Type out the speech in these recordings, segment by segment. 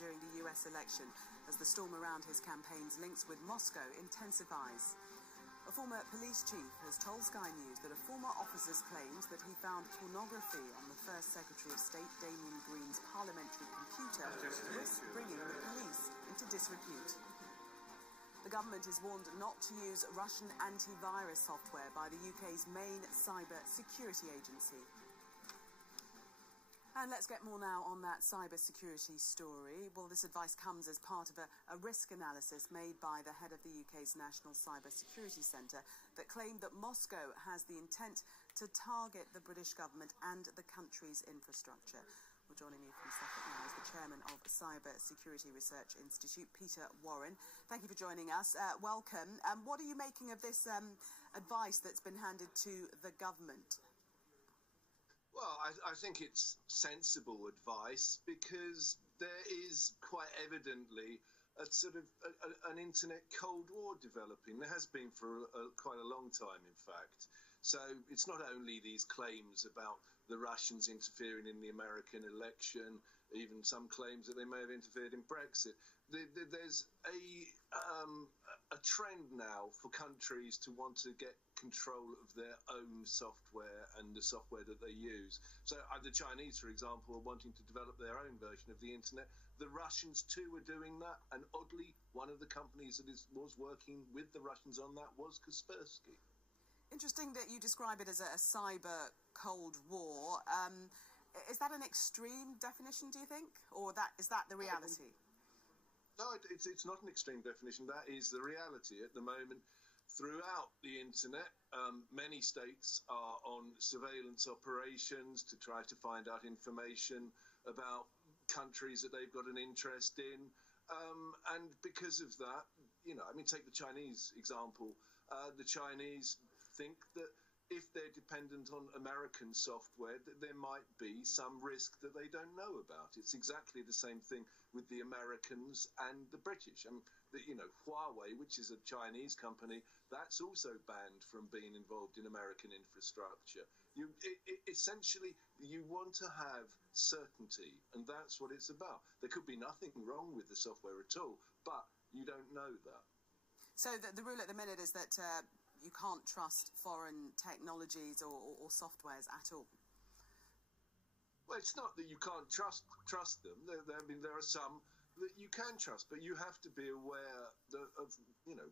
during the US election as the storm around his campaign's links with Moscow intensifies. A former police chief has told Sky News that a former officer's claims that he found pornography on the first Secretary of State Damien Green's parliamentary computer risks bringing the police into disrepute. The government is warned not to use Russian antivirus software by the UK's main cyber security agency. And let's get more now on that cybersecurity story. Well, this advice comes as part of a risk analysis made by the head of the UK's National Cybersecurity Centre that claimed that Moscow has the intent to target the British government and the country's infrastructure. Well, joining me from Suffolk now is the chairman of Cyber Security Research Institute, Peter Warren. Thank you for joining us. Welcome. What are you making of this advice that's been handed to the government? Well, I think it's sensible advice because there is quite evidently a sort of an internet Cold War developing. There has been for quite a long time, in fact. So it's not only these claims about the Russians interfering in the American election, even some claims that they may have interfered in Brexit. There's a trend now for countries to want to get control of their own software and the software that they use. So the Chinese, for example, are wanting to develop their own version of the internet. The Russians too are doing that, and oddly, one of the companies that was working with the Russians on that was Kaspersky. Interesting that you describe it as a cyber Cold War. Is that an extreme definition, do you think? Or is that the reality? No, it's not an extreme definition. That is the reality at the moment. Throughout the internet, many states are on surveillance operations to try to find out information about countries that they've got an interest in. And because of that, take the Chinese example. The Chinese think that if they're dependent on American software, that there might be some risk that they don't know about. It's exactly the same thing with the Americans and the British. Huawei, which is a Chinese company, that's also banned from being involved in American infrastructure. Essentially, you want to have certainty, and that's what it's about. There could be nothing wrong with the software at all, but you don't know that. So the rule at the minute is that you can't trust foreign technologies or softwares at all. Well, it's not that you can't trust them. There are some that you can trust, but you have to be aware of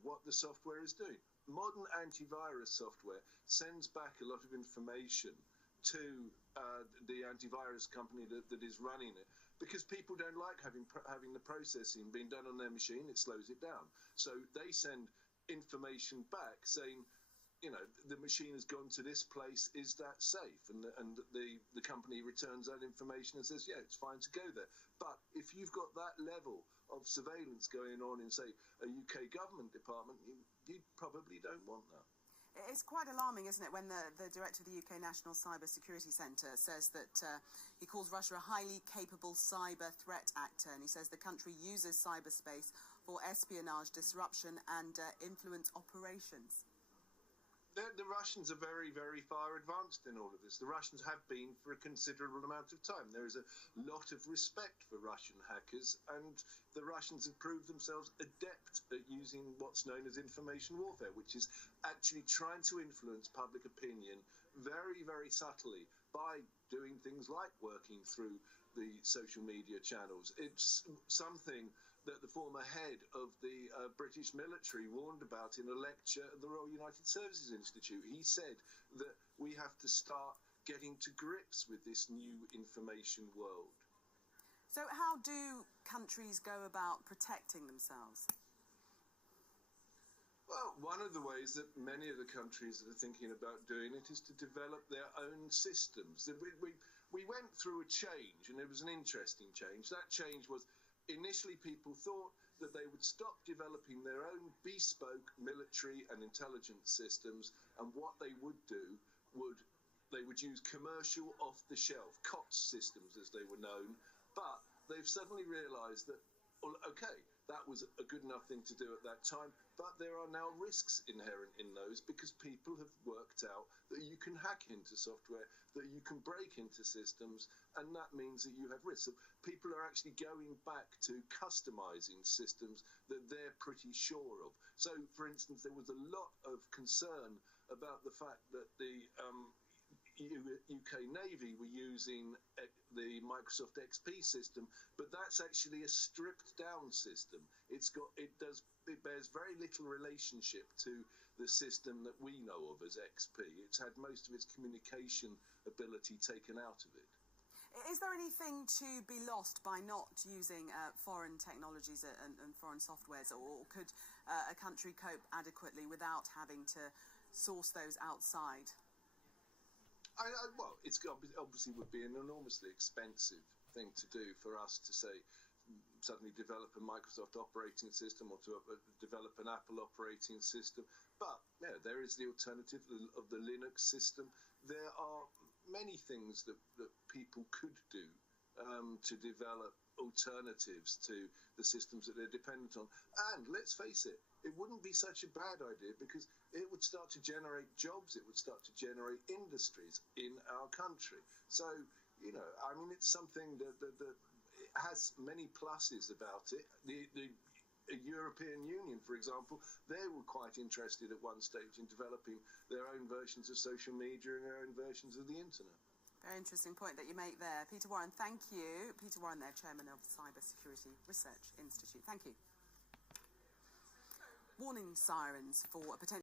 what the software is doing. Modern antivirus software sends back a lot of information to the antivirus company that is running it, because people don't like having the processing being done on their machine. It slows it down. So they send information back saying, the machine has gone to this place, is that safe? And the company returns that information and says, yeah, it's fine to go there. But if you've got that level of surveillance going on in, say, a UK government department, you probably don't want that. It's quite alarming, isn't it, when the director of the UK National Cyber Security Centre says that he calls Russia a highly capable cyber threat actor, and he says the country uses cyberspace for espionage, disruption and influence operations. The Russians are very, very far advanced in all of this. The Russians have been for a considerable amount of time. There is a lot of respect for Russian hackers, and the Russians have proved themselves adept at using what's known as information warfare, which is actually trying to influence public opinion very, very subtly by doing things like working through the social media channels. It's something that the former head of the British military warned about in a lecture at the Royal United Services Institute. He said that we have to start getting to grips with this new information world. So how do countries go about protecting themselves? Well, one of the ways that many of the countries that are thinking about doing it is to develop their own systems. We went through a change, and it was an interesting change. That change was, initially people thought that they would stop developing their own bespoke military and intelligence systems, and what they would do they would use commercial off-the-shelf COTS systems, as they were known. But they've suddenly realised that well, okay, that was a good enough thing to do at that time, but there are now risks inherent in those because people have worked out that you can hack into software, that you can break into systems, and that means that you have risks. So people are actually going back to customizing systems that they're pretty sure of. So, for instance, there was a lot of concern about the fact that the UK Navy were using the Microsoft XP system, but that's actually a stripped down system. It bears very little relationship to the system that we know of as XP. It's had most of its communication ability taken out of it. Is there anything to be lost by not using foreign technologies and foreign softwares, or could a country cope adequately without having to source those outside? Well, it's obviously would be an enormously expensive thing to do for us to say suddenly develop a Microsoft operating system or to develop an Apple operating system. But yeah, there is the alternative of the Linux system. There are many things that people could do to develop alternatives to the systems that they're dependent on. And let's face it, it wouldn't be such a bad idea because it would start to generate jobs, it would start to generate industries in our country. So, you know, I mean, it's something that it has many pluses about it. The European Union, for example, they were quite interested at one stage in developing their own versions of social media and their own versions of the internet. Very interesting point that you make there. Peter Warren, thank you. Peter Warren there, Chairman of Cyber Security Research Institute. Thank you. Warning sirens for a potential